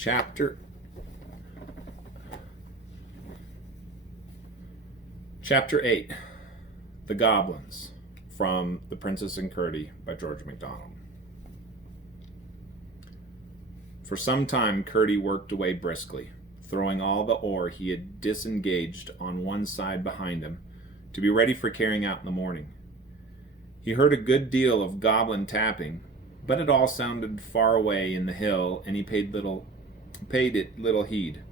Chapter 8. The Goblins, from The Princess and Curdie by George MacDonald. For some time Curdie worked away briskly, throwing all the ore he had disengaged on one side behind him, to be ready for carrying out in the morning. He heard a good deal of goblin tapping, but it all sounded far away in the hill, and he paid it little heed.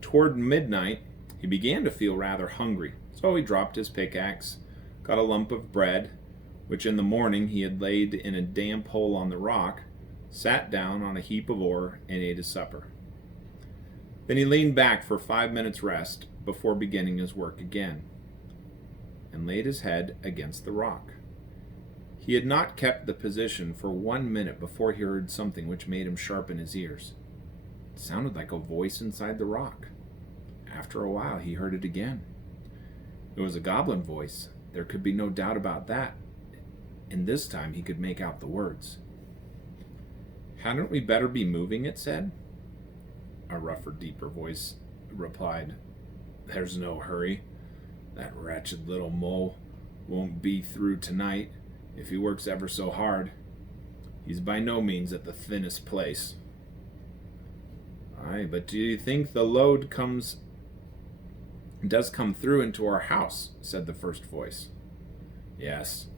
Toward midnight, he began to feel rather hungry, so he dropped his pickaxe, got a lump of bread, which in the morning he had laid in a damp hole on the rock, sat down on a heap of ore, and ate his supper. Then he leaned back for 5 minutes' rest before beginning his work again, and laid his head against the rock. He had not kept the position for 1 minute before he heard something which made him sharpen his ears. It sounded like a voice inside the rock. After a while, he heard it again. It was a goblin voice. There could be no doubt about that. And this time he could make out the words. "Hadn't we better be moving?" it said. A rougher, deeper voice replied, "There's no hurry. That wretched little mole won't be through tonight if he works ever so hard. He's by no means at the thinnest place." "Aye, but do you think the load does come through into our house?" said the first voice. "Yes,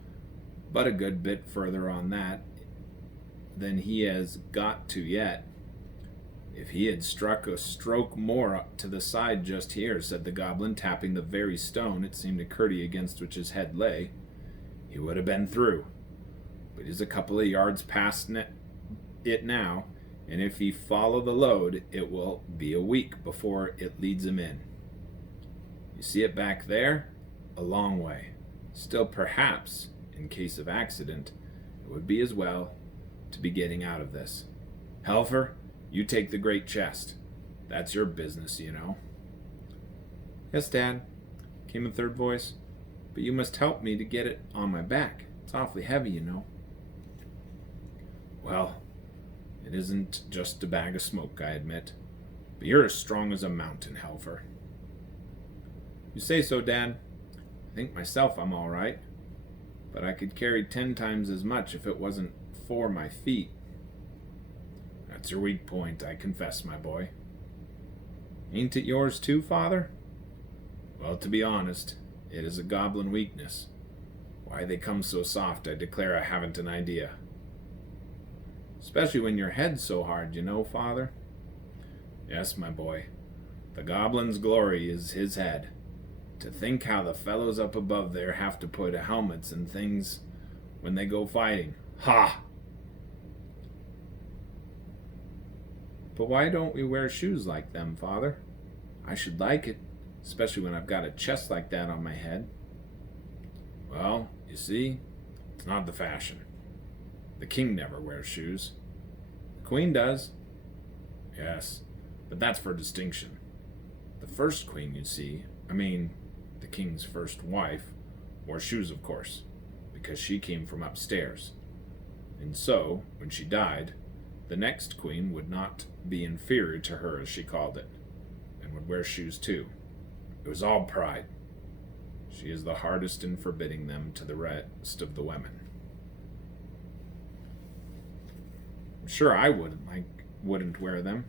but a good bit further on that than he has got to yet. If he had struck a stroke more up to the side just here," said the goblin, tapping the very stone it seemed to Curdie against which his head lay, "he would have been through. But he's a couple of yards past it now, and if he follow the load, it will be a week before it leads him in. You see it back there? A long way. Still, perhaps, in case of accident, it would be as well to be getting out of this. Helfer, you take the great chest. That's your business, you know." "Yes, Dad," came a third voice, "but you must help me to get it on my back. It's awfully heavy, you know." "Well, it isn't just a bag of smoke, I admit, but you're as strong as a mountain, Helfer." "You say so, Dad. I think myself I'm all right, but I could carry 10 times as much if it wasn't for my feet." "That's your weak point, I confess, my boy." "Ain't it yours too, Father?" "Well, to be honest, it is a goblin weakness. Why they come so soft, I declare I haven't an idea." "Especially when your head's so hard, you know, Father." "Yes, my boy. The goblin's glory is his head. To think how the fellows up above there have to put helmets and things when they go fighting. Ha!" "But why don't we wear shoes like them, Father? I should like it, especially when I've got a chest like that on my head." "Well, you see, it's not the fashion. The king never wears shoes." "The queen does." "Yes, but that's for distinction. The first queen, you see, the king's first wife, wore shoes, of course, because she came from upstairs. And so, when she died, the next queen would not be inferior to her, as she called it, and would wear shoes too. It was all pride. She is the hardest in forbidding them to the rest of the women." "I'm sure I wouldn't wear them."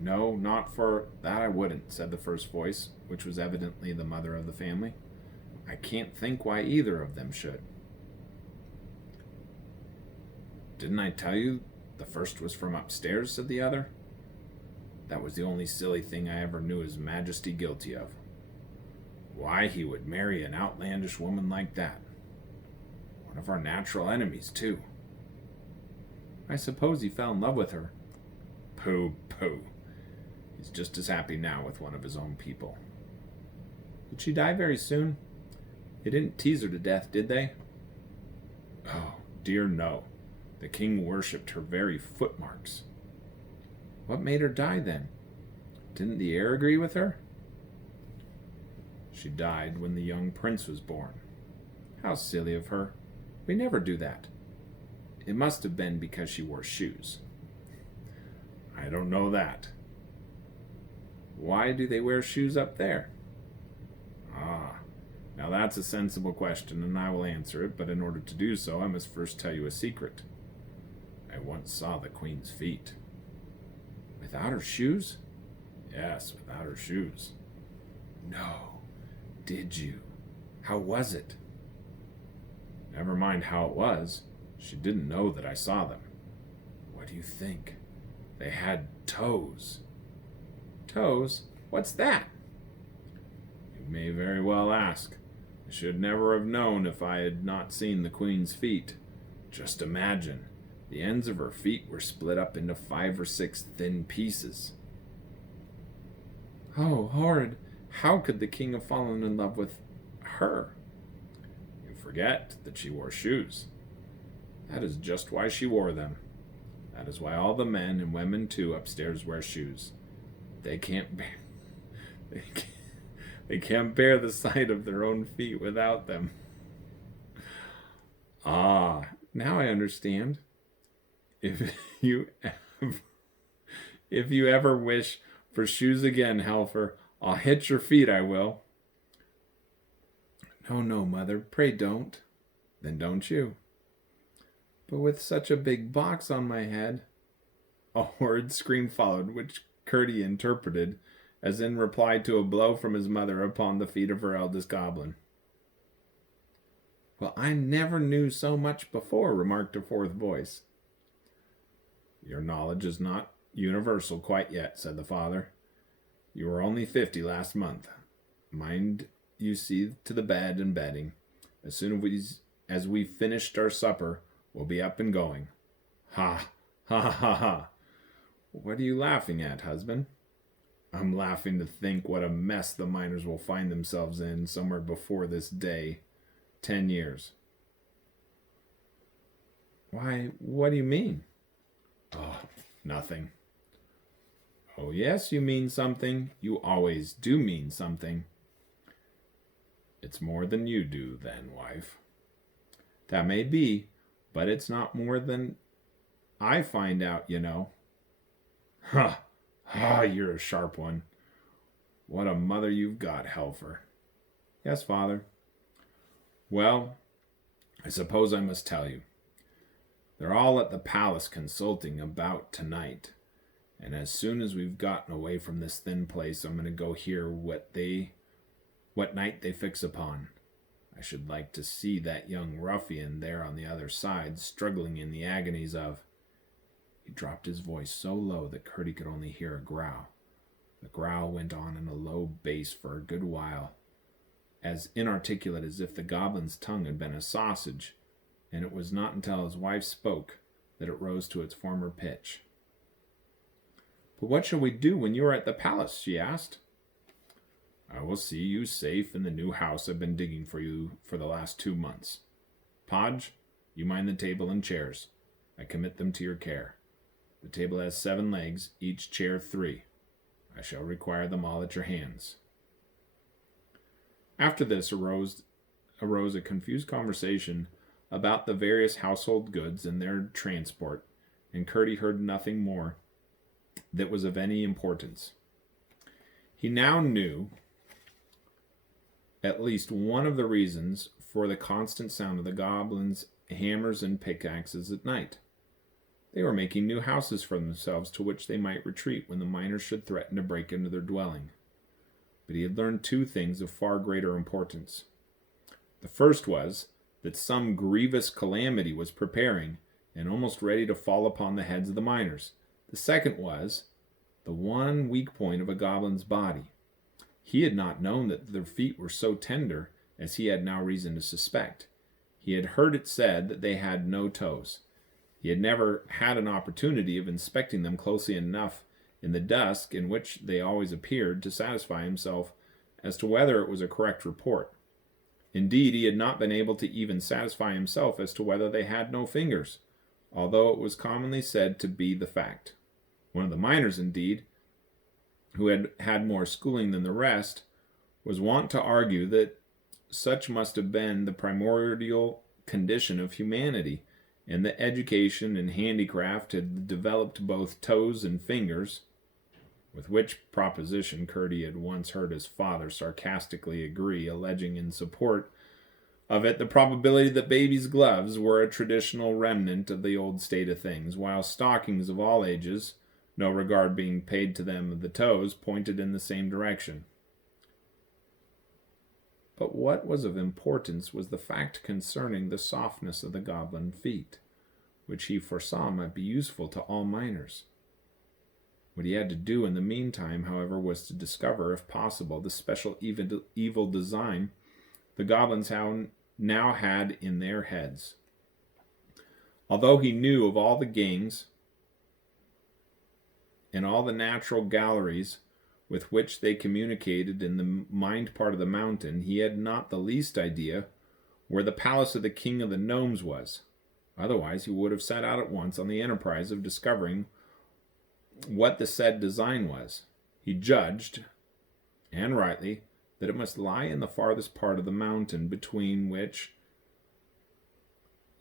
"No, not for that I wouldn't," said the first voice, which was evidently the mother of the family. "I can't think why either of them should." "Didn't I tell you the first was from upstairs?" said the other. "That was the only silly thing I ever knew His Majesty guilty of. Why he would marry an outlandish woman like that. One of our natural enemies, too." "I suppose he fell in love with her." "Pooh, pooh. He's just as happy now with one of his own people." "Did she die very soon? They didn't tease her to death, did they?" "Oh, dear no. The king worshipped her very footmarks." "What made her die, then? Didn't the heir agree with her?" "She died when the young prince was born." "How silly of her. We never do that." "It must have been because she wore shoes." I don't know that. Why do they wear shoes up there? Ah, now that's a sensible question, and I will answer it, but in order to do so, I must first tell you a secret. I once saw the Queen's feet. Without her shoes? Yes, without her shoes. No. Did you? How was it? Never mind how it was. She didn't know that I saw them. What do you think? They had toes. Toes? What's that? You may very well ask. I should never have known if I had not seen the Queen's feet. Just imagine. The ends of her feet were split up into 5 or 6 thin pieces. Oh, horrid. How could the king have fallen in love with her? You forget that she wore shoes. That is just why she wore them. That is why all the men and women too upstairs wear shoes. They can't bear they can't bear the sight of their own feet without them. Ah, now I understand. If you ever wish for shoes again, Helfer, I'll hit your feet, I will. No, no, mother, pray don't. Then don't you. But with such a big box on my head. A horrid scream followed, which Curdie interpreted as in reply to a blow from his mother upon the feet of her eldest goblin. Well, I never knew so much before, remarked a fourth voice. Your knowledge is not universal quite yet, said the father. You were only 50 last month. Mind you see to the bed and bedding. As soon as we finished our supper, we'll be up and going. Ha, ha, ha, ha. What are you laughing at, husband? I'm laughing to think what a mess the miners will find themselves in somewhere before this day. 10 years. Why, what do you mean? Oh, nothing. Oh, yes, you mean something. You always do mean something. It's more than you do, then, wife. That may be, but it's not more than I find out, you know. Ha! Ha, you're a sharp one. What a mother you've got, Helfer. Yes, father. Well, I suppose I must tell you. They're all at the palace consulting about tonight. And as soon as we've gotten away from this thin place, I'm going to go hear what night they fix upon. I should like to see that young ruffian there on the other side, struggling in the agonies of... He dropped his voice so low that Curdie could only hear a growl. The growl went on in a low bass for a good while, as inarticulate as if the goblin's tongue had been a sausage, and it was not until his wife spoke that it rose to its former pitch. But what shall we do when you are at the palace? She asked. I will see you safe in the new house I've been digging for you for the last 2 months. Podge, you mind the table and chairs. I commit them to your care. The table has 7 legs, each chair 3. I shall require them all at your hands. After this arose a confused conversation about the various household goods and their transport, and Curdie heard nothing more that was of any importance. He now knew at least one of the reasons for the constant sound of the goblins' hammers and pickaxes at night. They were making new houses for themselves to which they might retreat when the miners should threaten to break into their dwelling. But he had learned 2 things of far greater importance. The first was that some grievous calamity was preparing and almost ready to fall upon the heads of the miners. The second was the one weak point of a goblin's body. He had not known that their feet were so tender as he had now reason to suspect. He had heard it said that they had no toes. He had never had an opportunity of inspecting them closely enough in the dusk in which they always appeared to satisfy himself as to whether it was a correct report. Indeed, he had not been able to even satisfy himself as to whether they had no fingers, although it was commonly said to be the fact. One of the miners, indeed, who had had more schooling than the rest, was wont to argue that such must have been the primordial condition of humanity, and the education and handicraft had developed both toes and fingers, with which proposition Curdie had once heard his father sarcastically agree, alleging in support of it the probability that babies' gloves were a traditional remnant of the old state of things, while stockings of all ages, no regard being paid to them of the toes, pointed in the same direction. But what was of importance was the fact concerning the softness of the goblin feet, which he foresaw might be useful to all miners. What he had to do in the meantime, however, was to discover, if possible, the special evil design the goblins now had in their heads. Although he knew of all the gangs and all the natural galleries with which they communicated in the mined part of the mountain, he had not the least idea where the palace of the king of the gnomes was. Otherwise, he would have set out at once on the enterprise of discovering what the said design was. He judged, and rightly, that it must lie in the farthest part of the mountain, between which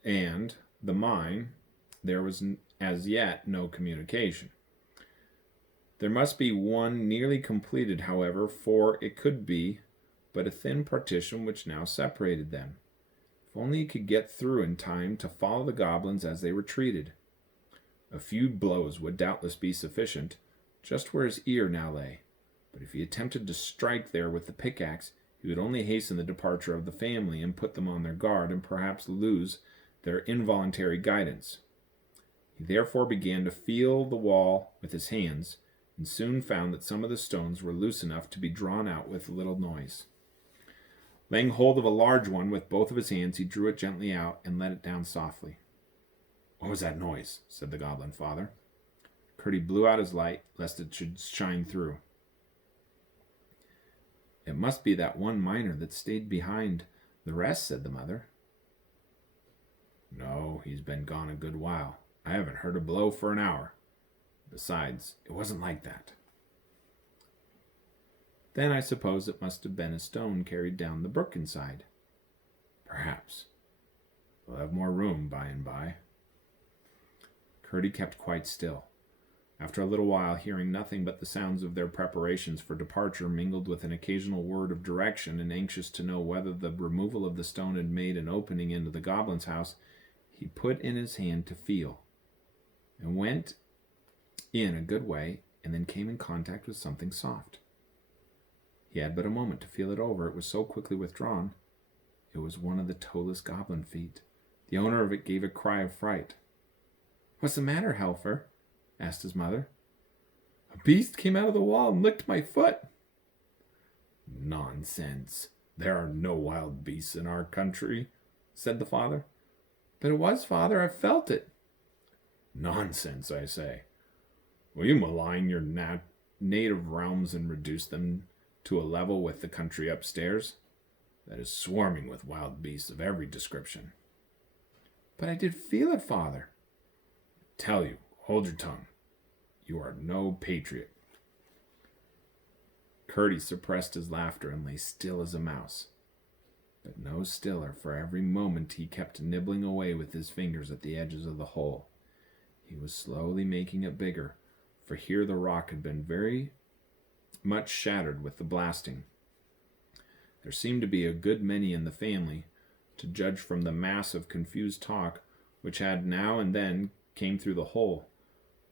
and the mine there was as yet no communication. There must be one nearly completed, however, for it could be but a thin partition which now separated them. If only he could get through in time to follow the goblins as they retreated. A few blows would doubtless be sufficient, just where his ear now lay, but if he attempted to strike there with the pickaxe, he would only hasten the departure of the family and put them on their guard, and perhaps lose their involuntary guidance. He therefore began to feel the wall with his hands, and soon found that some of the stones were loose enough to be drawn out with little noise. Laying hold of a large one with both of his hands, he drew it gently out and let it down softly. "What was that noise?" said the goblin father. Curdie blew out his light, lest it should shine through. "It must be that one miner that stayed behind the rest," said the mother. "No, he's been gone a good while. I haven't heard a blow for an hour. Besides, it wasn't like that." "Then I suppose it must have been a stone carried down the brook inside." "Perhaps. We'll have more room by and by." Curdie kept quite still. After a little while, hearing nothing but the sounds of their preparations for departure, mingled with an occasional word of direction, and anxious to know whether the removal of the stone had made an opening into the goblin's house, he put in his hand to feel, and went in a good way, and then came in contact with something soft. He had but a moment to feel it over, it was so quickly withdrawn. It was one of the toeless goblin feet. The owner of it gave a cry of fright. "What's the matter, Helfer?" asked his mother. "A beast came out of the wall and licked my foot." "Nonsense. There are no wild beasts in our country," said the father. "But it was, father. I felt it." "Nonsense, I say. Will you malign your native realms and reduce them to a level with the country upstairs? That is swarming with wild beasts of every description." "But I did feel it, father." "Tell you, hold your tongue. You are no patriot." Curdie suppressed his laughter and lay still as a mouse, but no stiller, for every moment he kept nibbling away with his fingers at the edges of the hole. He was slowly making it bigger, for here the rock had been very much shattered with the blasting. There seemed to be a good many in the family, to judge from the mass of confused talk which had now and then came through the hole.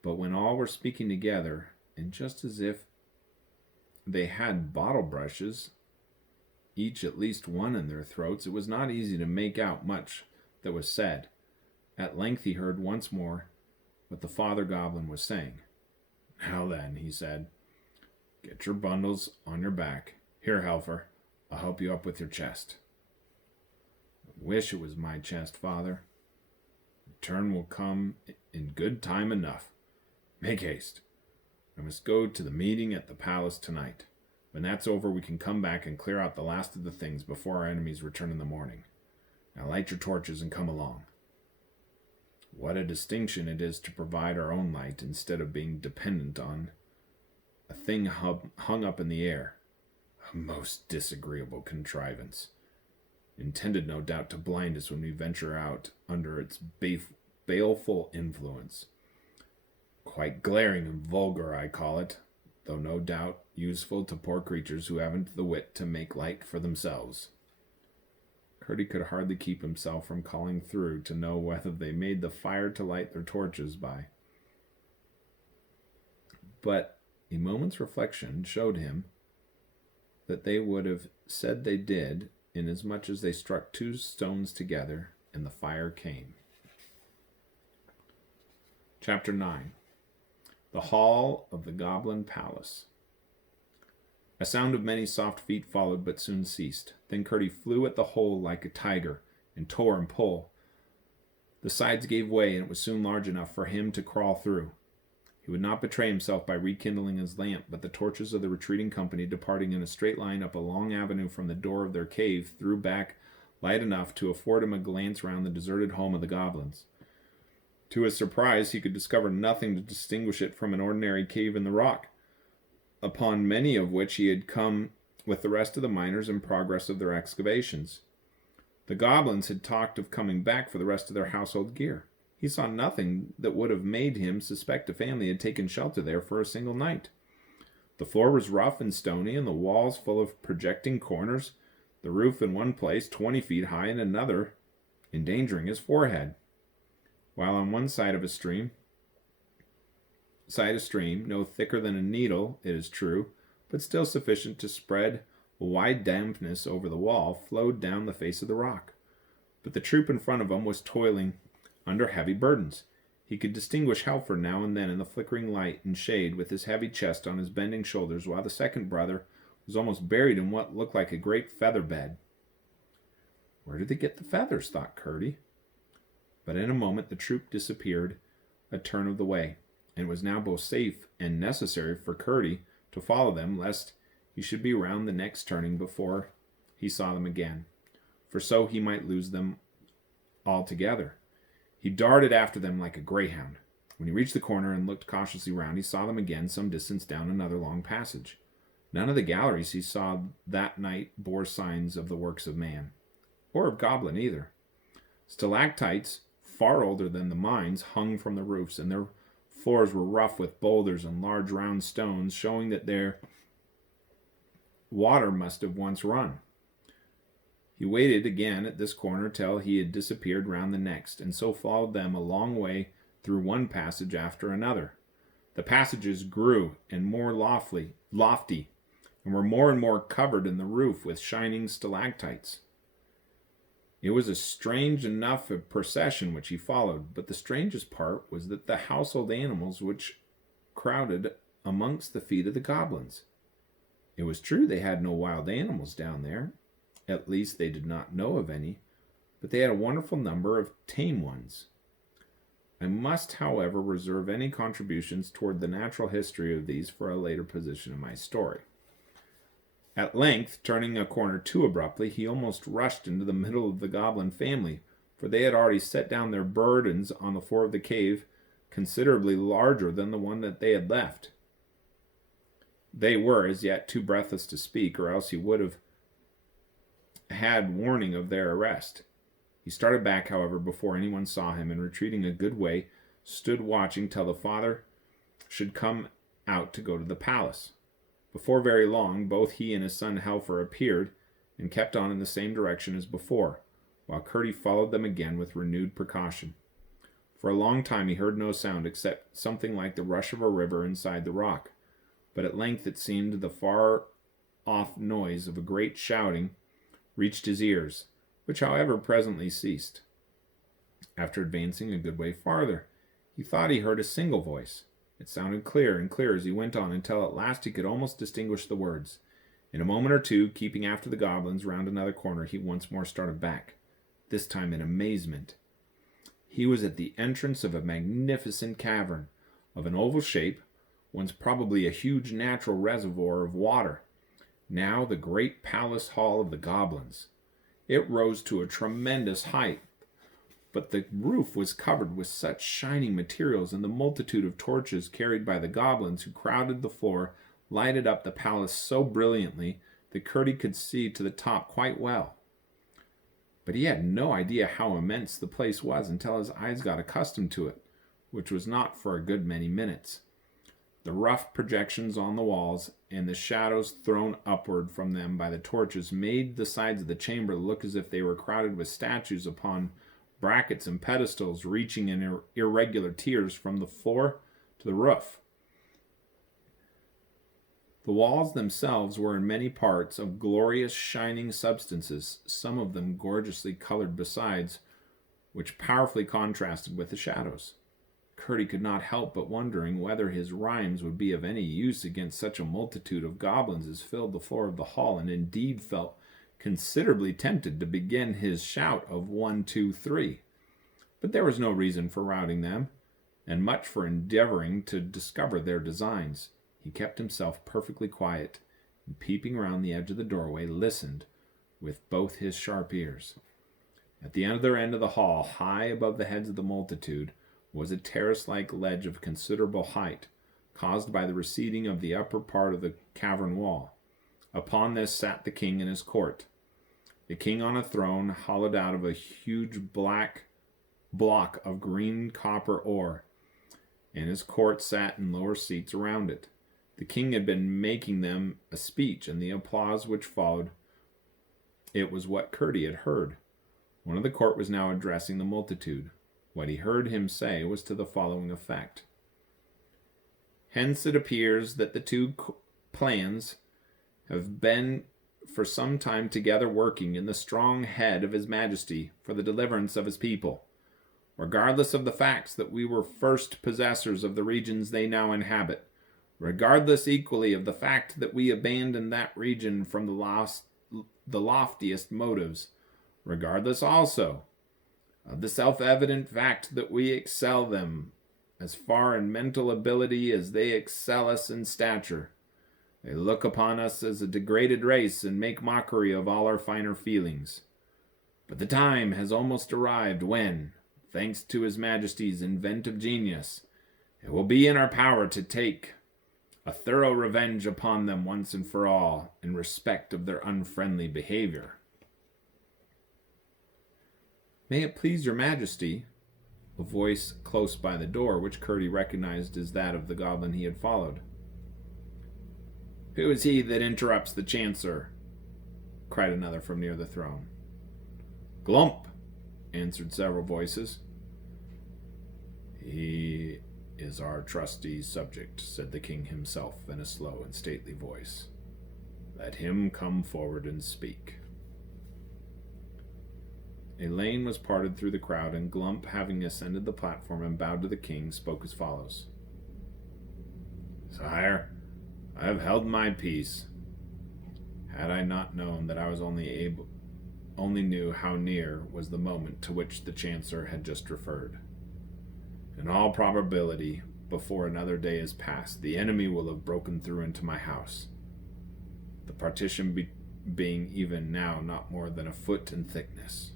But when all were speaking together, and just as if they had bottle brushes, each at least one in their throats, it was not easy to make out much that was said. At length he heard once more what the father goblin was saying. "Now then," he said, "get your bundles on your back. Here, Helfer, I'll help you up with your chest." "I wish it was my chest, father." "The turn will come in good time enough. Make haste. I must go to the meeting at the palace tonight. When that's over, we can come back and clear out the last of the things before our enemies return in the morning. Now light your torches and come along. What a distinction it is to provide our own light instead of being dependent on a thing hung up in the air. A most disagreeable contrivance, intended no doubt to blind us when we venture out under its baleful influence. Quite glaring and vulgar, I call it, though no doubt useful to poor creatures who haven't the wit to make light for themselves. Curdie could hardly keep himself from calling through to know whether they made the fire to light their torches by. But a moment's reflection showed him that they would have said they did, inasmuch as they struck two stones together, and the fire came. Chapter 9. The Hall of the Goblin Palace. A sound of many soft feet followed, but soon ceased. Then Curdie flew at the hole like a tiger, and tore and pulled. The sides gave way, and it was soon large enough for him to crawl through. He would not betray himself by rekindling his lamp, but the torches of the retreating company, departing in a straight line up a long avenue from the door of their cave, threw back light enough to afford him a glance round the deserted home of the goblins. To his surprise, he could discover nothing to distinguish it from an ordinary cave in the rock, upon many of which he had come with the rest of the miners in progress of their excavations. The goblins had talked of coming back for the rest of their household gear. He saw nothing that would have made him suspect a family had taken shelter there for a single night. The floor was rough and stony, and the walls full of projecting corners, the roof in one place 20 feet high and another endangering his forehead, while on one side a stream, no thicker than a needle, it is true, but still sufficient to spread a wide dampness over the wall, flowed down the face of the rock. But the troop in front of him was toiling under heavy burdens. He could distinguish Halford now and then in the flickering light and shade, with his heavy chest on his bending shoulders, while the second brother was almost buried in what looked like a great feather bed. Where did they get the feathers? Thought Curdie. But in a moment the troop disappeared a turn of the way, and it was now both safe and necessary for Curdie to follow them, lest he should be round the next turning before he saw them again, for so he might lose them altogether. He darted after them like a greyhound. When he reached the corner and looked cautiously round, he saw them again some distance down another long passage. None of the galleries he saw that night bore signs of the works of man, or of goblin either. Stalactites, far older than the mines, hung from the roofs, and their floors were rough with boulders and large round stones, showing that their water must have once run. He waited again at this corner till he had disappeared round the next, and so followed them a long way through one passage after another. The passages grew and more lofty, and were more and more covered in the roof with shining stalactites. It was a strange enough a procession which he followed, but the strangest part was that the household animals which crowded amongst the feet of the goblins. It was true they had no wild animals down there. At least they did not know of any, but they had a wonderful number of tame ones. I must, however, reserve any contributions toward the natural history of these for a later position in my story. At length, turning a corner too abruptly, he almost rushed into the middle of the goblin family, for they had already set down their burdens on the floor of the cave, considerably larger than the one that they had left. They were as yet too breathless to speak, or else he would have had warning of their arrest. He started back, however, before anyone saw him, and retreating a good way, stood watching till the father should come out to go to the palace. Before very long, both he and his son Helfer appeared, and kept on in the same direction as before, while Curdie followed them again with renewed precaution. For a long time he heard no sound except something like the rush of a river inside the rock, but at length it seemed the far-off noise of a great shouting reached his ears, which, however, presently ceased. After advancing a good way farther, he thought he heard a single voice. It sounded clear and clear as he went on, until at last he could almost distinguish the words. In a moment or two, keeping after the goblins round another corner, he once more started back, this time in amazement. He was at the entrance of a magnificent cavern, of an oval shape, once probably a huge natural reservoir of water, now the great palace hall of the goblins. It rose to a tremendous height, but the roof was covered with such shining materials, and the multitude of torches carried by the goblins who crowded the floor lighted up the palace so brilliantly that Curdie could see to the top quite well. but he had no idea how immense the place was until his eyes got accustomed to it, which was not for a good many minutes. The rough projections on the walls and the shadows thrown upward from them by the torches made the sides of the chamber look as if they were crowded with statues upon brackets and pedestals reaching in irregular tiers from the floor to the roof. The walls themselves were in many parts of glorious shining substances, some of them gorgeously colored besides, which powerfully contrasted with the shadows. Curdie could not help but wondering whether his rhymes would be of any use against such a multitude of goblins as filled the floor of the hall, and indeed felt considerably tempted to begin his shout of 1, 2, 3. But there was no reason for routing them, and much for endeavoring to discover their designs. He kept himself perfectly quiet, and peeping round the edge of the doorway, listened with both his sharp ears. At the other end of the hall, high above the heads of the multitude, was a terrace-like ledge of considerable height, caused by the receding of the upper part of the cavern wall. Upon this sat the king in his court. The king on a throne hollowed out of a huge black block of green copper ore, and his court sat in lower seats around it. The king had been making them a speech, and the applause which followed it was what Curdie had heard. One of the court was now addressing the multitude. What he heard him say was to the following effect. Hence it appears that the two plans have been for some time together working in the strong head of His Majesty for the deliverance of his people, regardless of the facts that we were first possessors of the regions they now inhabit, regardless equally of the fact that we abandoned that region from the loftiest motives, regardless also of the self-evident fact that we excel them as far in mental ability as they excel us in stature. They look upon us as a degraded race and make mockery of all our finer feelings. But the time has almost arrived when, thanks to His Majesty's inventive genius, it will be in our power to take a thorough revenge upon them once and for all in respect of their unfriendly behavior. May it please your Majesty, a voice close by the door, which Curdie recognized as that of the goblin he had followed. Who is he that interrupts the Chancellor? Cried another from near the throne. Glump, answered several voices. He is our trusty subject, said the king himself in a slow and stately voice. Let him come forward and speak. A lane was parted through the crowd, and Glump, having ascended the platform and bowed to the king, spoke as follows. Sire, I have held my peace. Had I not known that I was only knew how near was the moment to which the Chancellor had just referred. In all probability, before another day is past, the enemy will have broken through into my house, the partition being even now not more than a foot in thickness.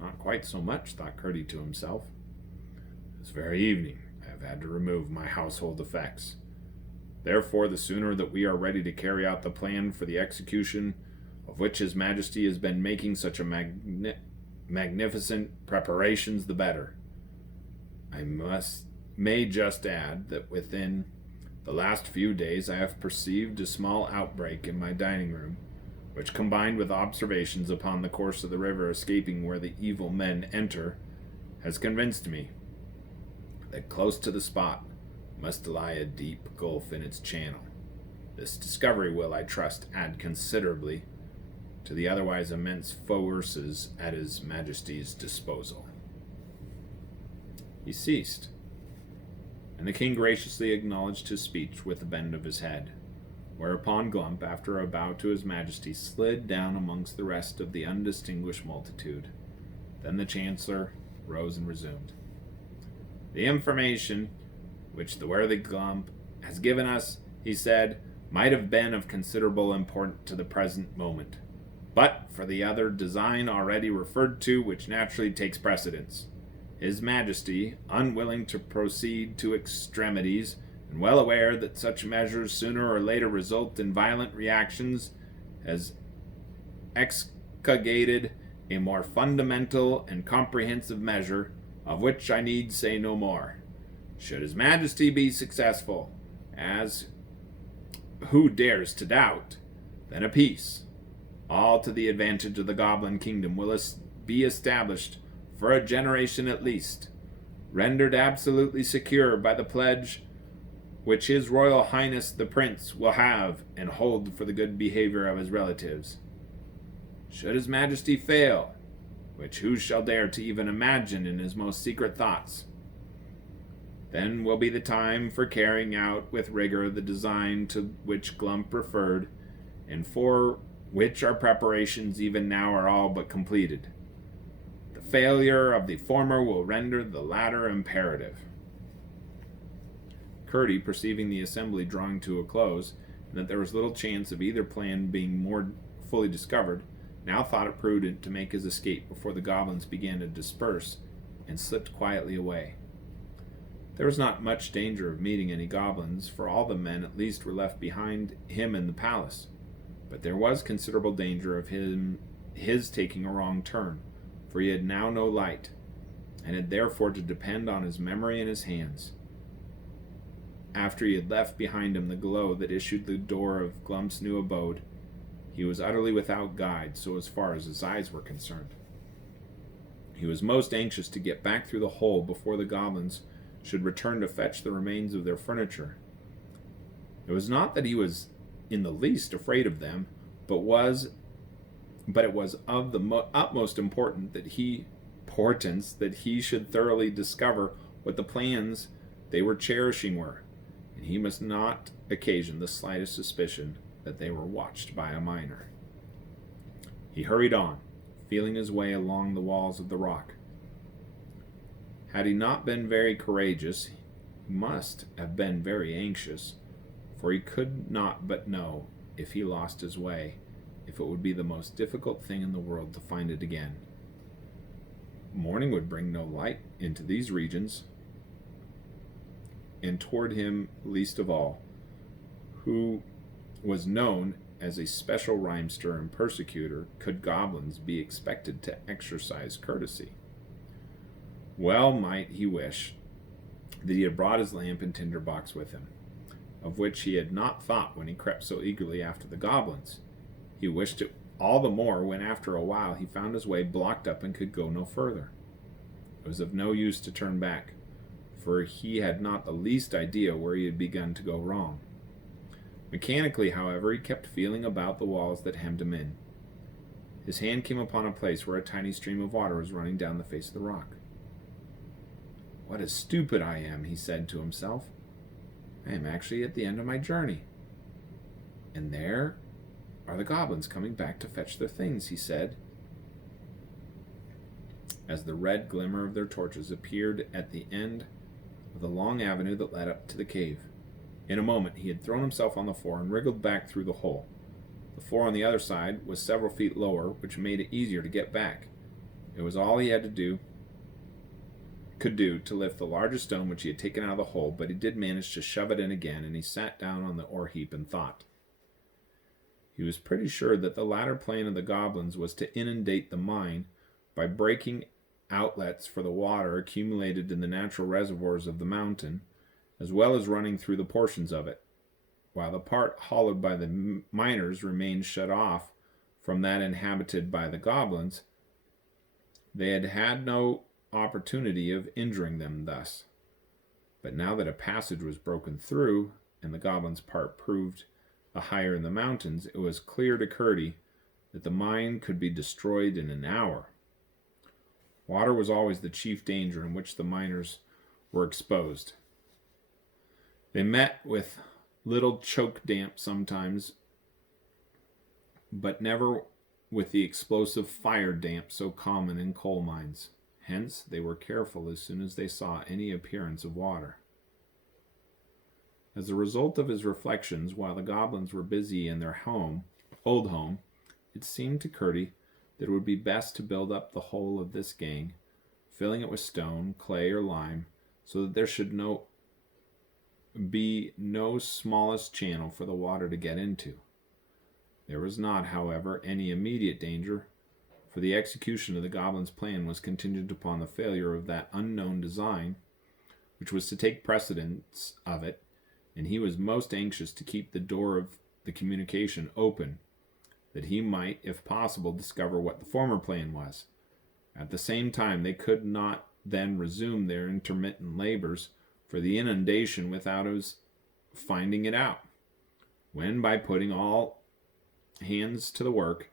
Not quite so much, thought Curdie to himself. This very evening I have had to remove my household effects. Therefore, the sooner that we are ready to carry out the plan for the execution of which His Majesty has been making such a magnificent preparations, the better. I may just add that within the last few days I have perceived a small outbreak in my dining room, which, combined with observations upon the course of the river escaping where the evil men enter, has convinced me that close to the spot must lie a deep gulf in its channel. This discovery will, I trust, add considerably to the otherwise immense forces at His Majesty's disposal. He ceased, and the king graciously acknowledged his speech with a bend of his head, whereupon Glump, after a bow to His Majesty, slid down amongst the rest of the undistinguished multitude. Then the Chancellor rose and resumed. The information which the worthy Glump has given us, he said, might have been of considerable importance to the present moment, but for the other design already referred to, which naturally takes precedence. His Majesty, unwilling to proceed to extremities, and well aware that such measures sooner or later result in violent reactions, has excavated a more fundamental and comprehensive measure, of which I need say no more. Should His Majesty be successful, as who dares to doubt, then a peace, all to the advantage of the Goblin Kingdom, will be established for a generation at least, rendered absolutely secure by the pledge which His Royal Highness the Prince will have and hold for the good behavior of his relatives. Should His Majesty fail, which who shall dare to even imagine in his most secret thoughts, then will be the time for carrying out with rigor the design to which Glump referred, and for which our preparations even now are all but completed. The failure of the former will render the latter imperative. Curdie, perceiving the assembly drawing to a close, and that there was little chance of either plan being more fully discovered, now thought it prudent to make his escape before the goblins began to disperse, and slipped quietly away. There was not much danger of meeting any goblins, for all the men at least were left behind him in the palace, but there was considerable danger of his taking a wrong turn, for he had now no light, and had therefore to depend on his memory and his hands. After he had left behind him the glow that issued the door of Glump's new abode, he was utterly without guide so as far as his eyes were concerned. He was most anxious to get back through the hole before the goblins should return to fetch the remains of their furniture. It was not that he was in the least afraid of them, but it was of the utmost importance that he should thoroughly discover what the plans they were cherishing were, and he must not occasion the slightest suspicion that they were watched by a miner. He hurried on, feeling his way along the walls of the rock. Had he not been very courageous, he must have been very anxious, for he could not but know, if he lost his way, if it would be the most difficult thing in the world to find it again. Morning would bring no light into these regions, and toward him least of all, who was known as a special rhymester and persecutor, could goblins be expected to exercise courtesy. Well might he wish that he had brought his lamp and tinderbox with him, of which he had not thought when he crept so eagerly after the goblins. He wished it all the more when after a while he found his way blocked up and could go no further. It was of no use to turn back, for he had not the least idea where he had begun to go wrong. Mechanically, however, he kept feeling about the walls that hemmed him in. His hand came upon a place where a tiny stream of water was running down the face of the rock. "What a stupid I am," he said to himself. "I am actually at the end of my journey. And there are the goblins coming back to fetch their things," he said, as the red glimmer of their torches appeared at the end of the long avenue that led up to the cave. In a moment he had thrown himself on the floor and wriggled back through the hole. The floor on the other side was several feet lower, which made it easier to get back. It was all he could do to lift the largest stone which he had taken out of the hole, but he did manage to shove it in again, and he sat down on the ore heap and thought. He was pretty sure that the latter plan of the goblins was to inundate the mine by breaking outlets for the water accumulated in the natural reservoirs of the mountain, as well as running through the portions of it, while the part hollowed by the miners remained shut off from that inhabited by the goblins. They had had no opportunity of injuring them thus. But now that a passage was broken through, and the goblins' part proved a higher in the mountains, it was clear to Curdie that the mine could be destroyed in an hour. Water was always the chief danger in which the miners were exposed. They met with little choke damp sometimes, but never with the explosive fire damp so common in coal mines. Hence, they were careful as soon as they saw any appearance of water. As a result of his reflections, while the goblins were busy in their old home, it seemed to Curdie that it would be best to build up the whole of this gang, filling it with stone, clay, or lime, so that there should be no smallest channel for the water to get into. There was not, however, any immediate danger, for the execution of the goblin's plan was contingent upon the failure of that unknown design which was to take precedence of it, and he was most anxious to keep the door of the communication open, that he might, if possible, discover what the former plan was. At the same time, they could not then resume their intermittent labors for the inundation without his finding it out, when, by putting all hands to the work,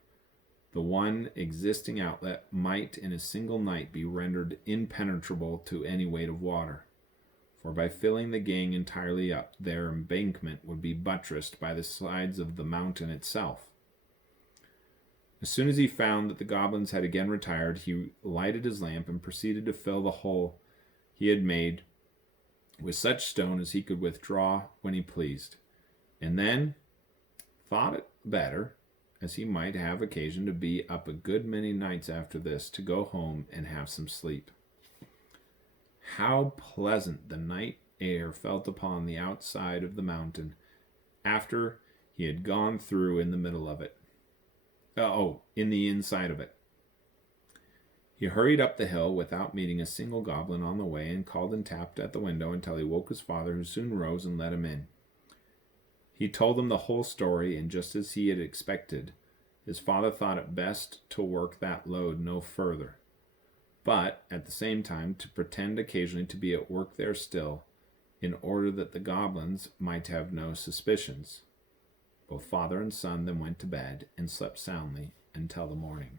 the one existing outlet might in a single night be rendered impenetrable to any weight of water. For by filling the gang entirely up, their embankment would be buttressed by the sides of the mountain itself. As soon as he found that the goblins had again retired, he lighted his lamp and proceeded to fill the hole he had made with such stone as he could withdraw when he pleased, and then thought it better, as he might have occasion to be up a good many nights after this, to go home and have some sleep. How pleasant the night air felt upon the outside of the mountain after he had gone through in the middle of it. In the inside of it. He hurried up the hill without meeting a single goblin on the way, and called and tapped at the window until he woke his father, who soon rose and let him in. He told him the whole story, and just as he had expected, his father thought it best to work that load no further, but at the same time to pretend occasionally to be at work there still, in order that the goblins might have no suspicions. Both father and son then went to bed and slept soundly until the morning.